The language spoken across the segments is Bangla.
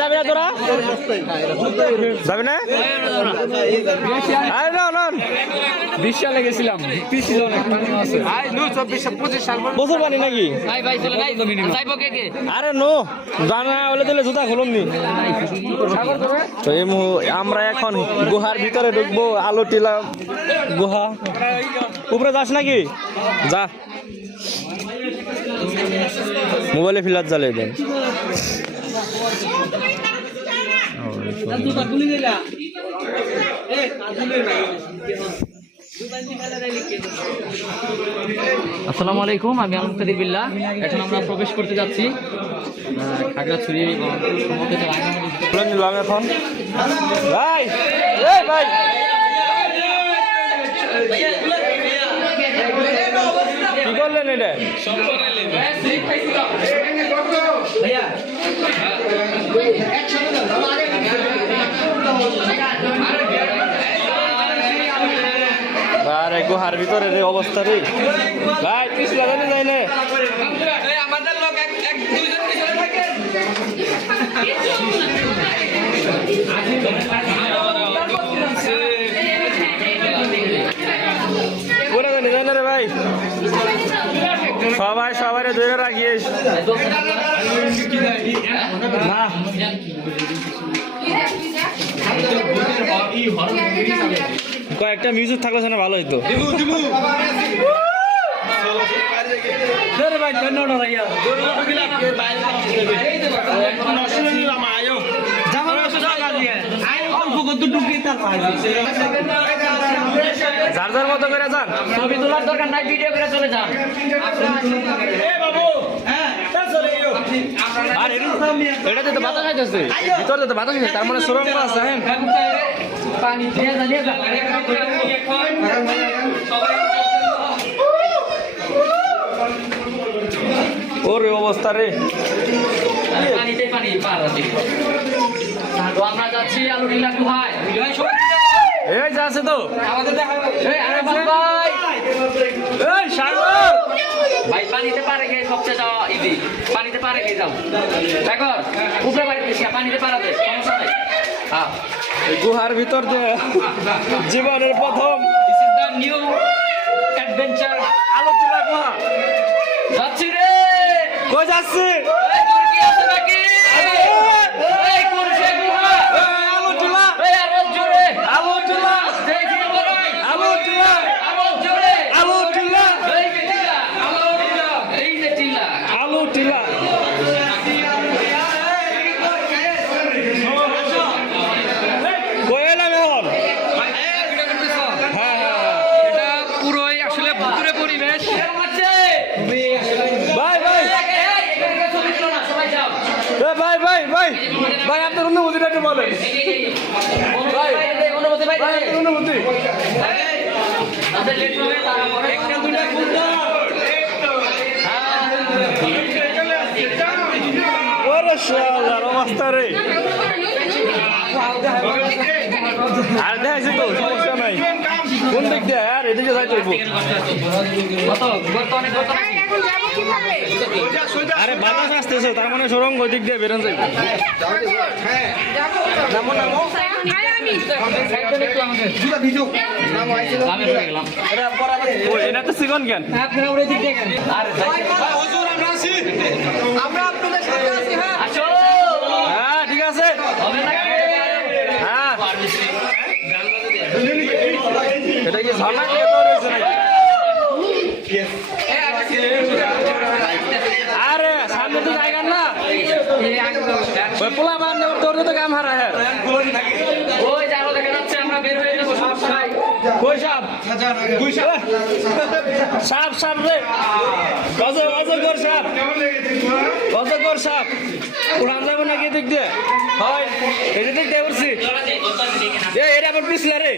যাবি না তোরা? যাবি না? আয় না না বিশ সালে গেছিলাম পিছিল পানি আছে। বছর পানি নাকি? ভাই ভাই চলে নাই যাইব কে কে? আরে নো জানা হলে দিলে জুতা খুলুন নি। তো এই আমরা এখন গুহার ভিতরে ঢুকবো আলো টিলা গুহা। উপরে যাস নাকি? যা। মোবাইলে ফিলার জ্বালিয়ে দেন আসসালামু আলাইকুম আমি আলমকাদির বিল্লাহ। এখন আমরা প্রবেশ করতে যাচ্ছি খাগড়াছড়ি নিলাম এখন। ভাই এই ভাই। কি করলেন এটা? গুহার ভিতরে রে অবস্থা রে। ভাই পিছলা জানি যাই না। পুরো জানি রে ভাই। সবাই সবাই ধরে রাখিস না। কয়েকটা মিউজিক থাকলে সেটা ভালো হইতো। যার যার মতো করে যান। ছবি তোলার দরকার নাই ভিডিও করে চলে যান। আর এটা তো বাতাস আইতেছে ভিতরে তো বাতাস তার মানে সুরঙ্গ আছে হ্যাঁ? পানি দিয়ে জানিয়ে ওরে অবস্থা রে। পানিতে পানি পার আছে তো আমরা যাচ্ছি গুহায় এই যা আছে তো। এই আরে ভাই। এই ভাই পানিতে পারে গিয়ে সবচেয়ে যাওয়া ইজি পানিতে পারে গিয়ে যাও। দেখো উপরে বাড়ি পানিতে যায় সমস্যা নেই। হ্যাঁ। গুহার ভিতর যে জীবনের প্রথম this is the new adventure আলোচনা গুহা। যাচ্ছি রে। কই যাচ্ছে এই তোর কি আছে নাকি এই কোন সে গুহা আলোচনা এই আরও জোরে আলোচনা দেখি বড়াই আলোচনা আরও জোরে আলোচনা এই যে টিলা আলো টিলা এই যে টিলা আলোচনা কই এলাম এখন হ্যাঁ হ্যাঁ এটা পুরোই আসলে ভুতুরে পরিবেশ ভাই ভাই ছবি তুলো না সবাই যাও এ ভাই ভাই ভাই ভাই আপনার অনুমতিটা একটু বলেন ভাই অনুমতি ভাই ভাই আপনার অনুমতি তাদের লেট হবে তারা পরে ওরে শালার অবস্থা রে। আর দেখাইছি তো সমস্যা নাই। কোন দিক দিয়ে? আর এদিকে যাইতে হইব। আরে বাতাস আসতেছে তার মানে সুরঙ্গ ওই দিক দিয়ে বেরোন ও এটা তো সিগন কেন আপনারা ওই দিক দেখেন আরে আসো হ্যাঁ ঠিক আছে। হ্যাঁ। এটা কি ঝর্ণা দিয়ে তো রয়েছে নাকি? আরে সামনে তো জায়গা না। ওই পোলা বান্ধে তোর তো কাম হারা হ্যাঁ। ওই যে আরও দেখা যাচ্ছে আমরা বের হয়ে যাব সমস্যা নাই কই সাপ? কই সাপ? সাপ সাপ রে। অজর অজগর সাপ। অজগর সাপ। উড়ান যাব নাকি এদিক দিয়ে? হয় এটা দিক দিয়ে এ এটা পিছলা রে।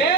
এই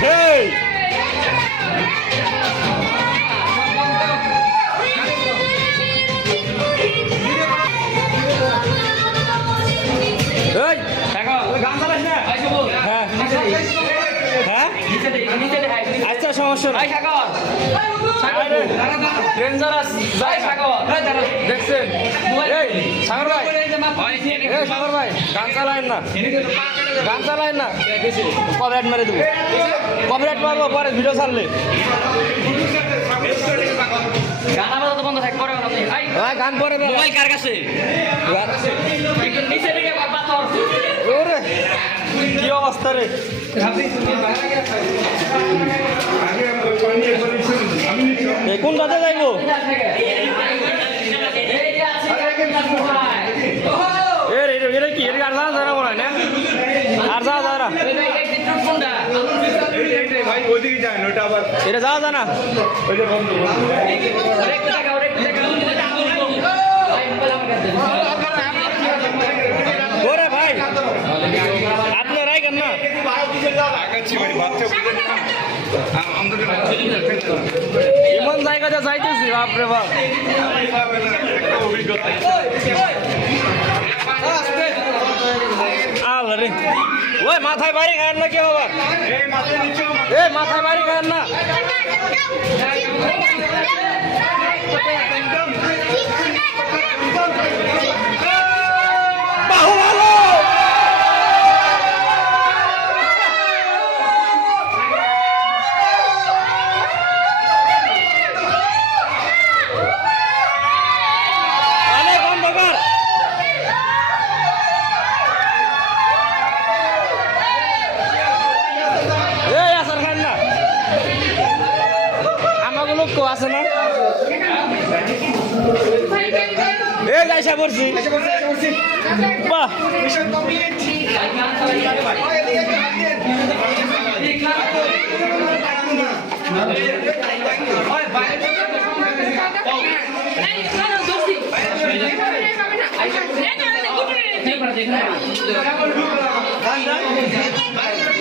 সেই ভাই সবুজ হ্যাঁ। আচ্ছা সমস্যা নাই। ডেঞ্জারাস ভাই সাগর দেখছেন এই সাগর ভাই এই সাগর ভাই গান চালায়েন না গান চালায়েন না কপিরাইট মেরে দেবো কপিরাইট মারবো পরে ভিডিও ছাড়লে গান আবার তো বন্ধ থাক পরে আপনি ভাই গান পরে মোবাইল কার কাছে? গান। একটু নিচে দিকে পাথর ওরে। কি অবস্থা রে? কোন বাজে যাইবো? যে এটা- কি? এটা আর যাওয়া যায় না মনে হয়? না আর না এই ভাই ওইদিকে যায় না ওটা আবার এটা যাওয়া যায় না। ওই যে বন্ধ। ওরে ভাই আপনি রাইকেন না? এমন জায়গাতে যাইতেছি বাপরে বাপ। আল্লাহ রে। ওই মাথায় বাড়ি খায়েন না কি বাবা? এই মাথায় নিচে এ মাথায় বাড়ি পড়ছি বাহ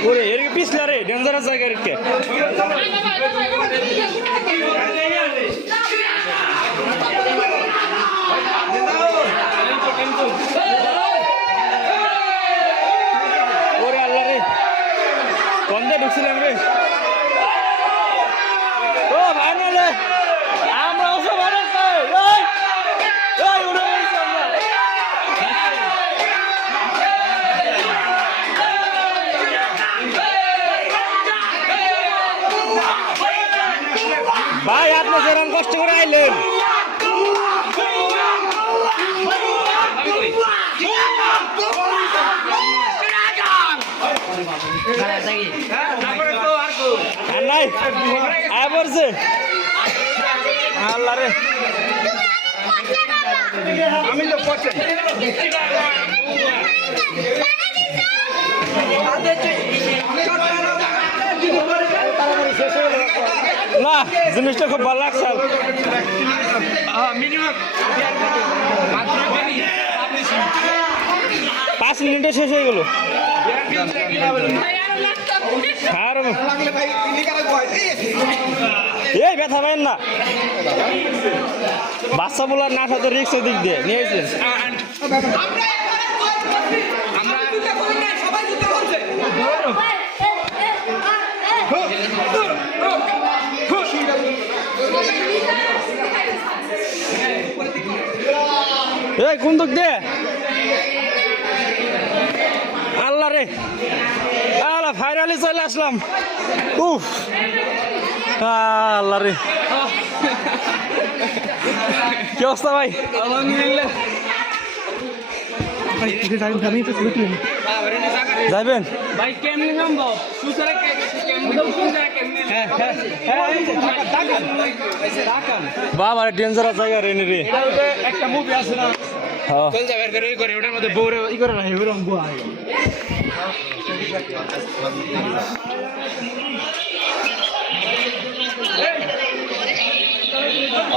ওরে এর পিছলা রে ডেঞ্জারাস জায়গা রে ওরে আল্লাহ রে। কন্দে ঢুকছিলাম রে। ও ভাই নালে আমরা ওসব যেরকম কষ্ট করে আইলেন। আর নাই আয় পড়ছে। আল্লাহ রে। আমি তো না জিনিসটা খুব ভালো লাগছে। পাঁচ মিনিটে শেষ হয়ে গেল। আর এই ব্যথা পাইন না। বাচ্চা বলার না সাথে রিক্স দিক দিয়ে নিয়েছেন। এই কোন দিক দিয়ে আল্লাহ রে। ফাইনালি চলে আসলাম উফ আল্লাহ রে কি অবস্থা ভাই আলহামদুলিল্লাহ যাইবেন ভাই কেমনি সম্ভব সুসারা বাবা ডেঞ্জারাস জায়গা রে রে একটা মুভি আছে না চল যাবে করে করে, ওটার মধ্যে বউরে ই করে রাখে এরকম বুয়া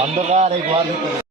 অন্ধকার এই ভিতরে।